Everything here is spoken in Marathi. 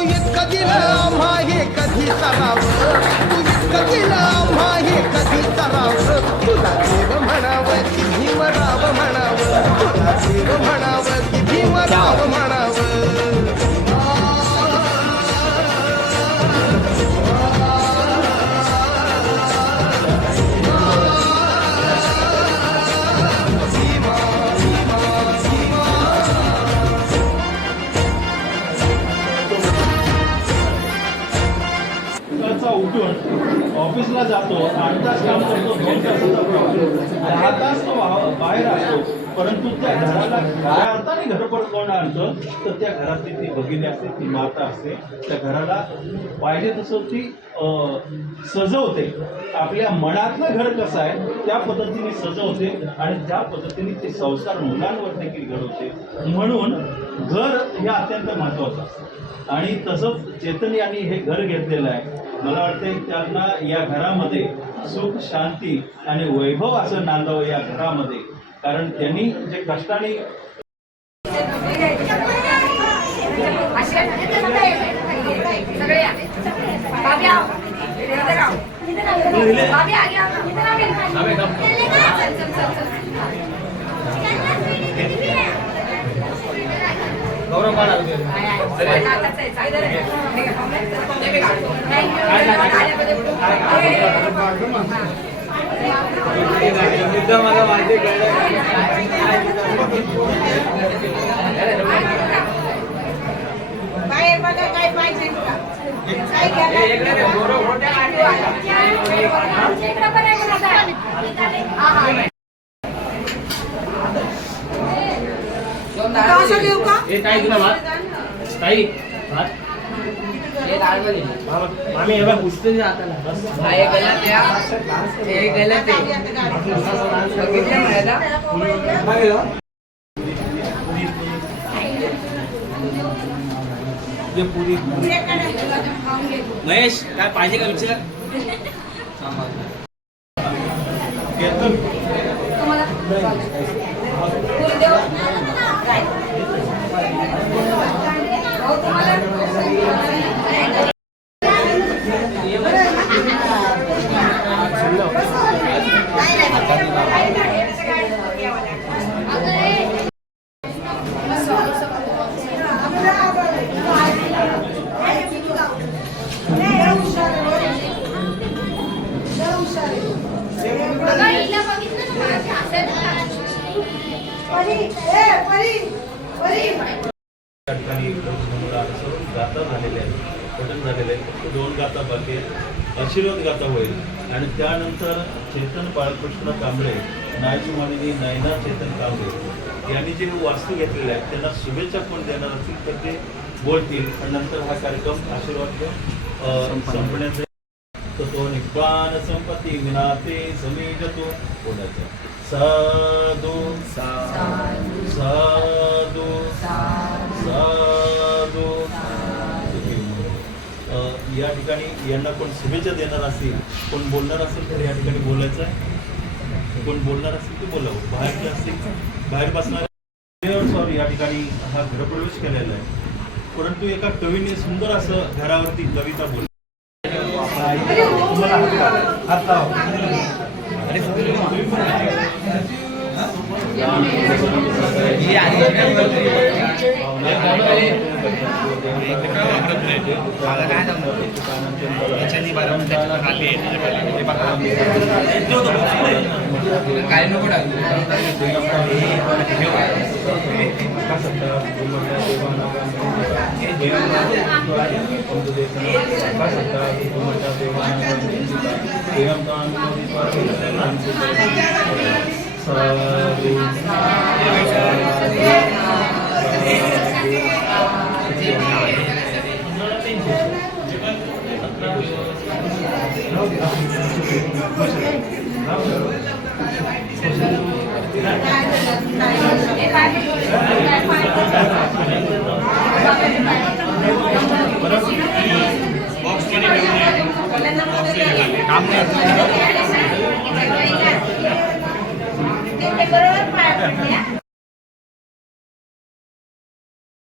तू इतकं दिलं आम्हा हे कधी करावं, तू इतकं दिलं आम्हा हे कधी करावं. तुला देव म्हणावं की भीमराव म्हणावं, तुला देव म्हणावं की भीमराव म्हणावं. उठून ऑफिसला जातो, 8 तास काम करतो, 2 तासाचा प्रवास, 10 तास तो बाहेर असतो, परंतु त्या घराला खऱ्या अर्थाने घरपड कोण आणतं तर त्या घरातली ती भगिनी असते, ती माता असते. त्या घराला पाहिजे तसं ती सजवते. आपल्या मनातलं घर कसं आहे त्या पद्धतीने सजवते आणि त्या पद्धतीने ते संस्कार मुलांवर देखील घडवते. म्हणून घर हे अत्यंत महत्त्वाचं असतं आणि तसंच चेतन यांनी हे घर घेतलेलं आहे. मला वाटतं त्यांना या घरामध्ये सुख, शांती आणि वैभव असं नांदावं या घरामध्ये, कारण त्यांनी जे कष्टाने गौरव मला माहिती बाहेर बघा काय पाहिजे आम्ही एवढा पुस्तक जाताना महेश काय पाहिजे का विचार गाता झालेले आहे, पठण झालेलं आहे. फक्त 2 गाता बाकी आहेत. आशीर्वाद गाता होईल आणि त्यानंतर चेतन बाळकृष्ण कांबळे, नायची मानिनी नयना चेतन कांबळे यांनी जे वास्तू घेतलेले आहेत त्यांना शुभेच्छा कोण देणार असतील तर ते बोलतील आणि नंतर हा कार्यक्रम आशीर्वाद संपण्याचा. तर तो निपान संपत्ती विनाते समीजतो कोणाचा साधू साधू साधू. या ठिकाणी यांना कोण शुभेच्छा देणार असेल, कोण बोलणार असेल तर या ठिकाणी बोलायचं आहे. कोण बोलणार असेल ते बोलावं. बाहेरचे असतील बाहेर बसणार या ठिकाणी हा गृहप्रवेश केलेला आहे. परंतु एका कवीने सुंदर असं घरावरती कविता बोलली. काय नको साधू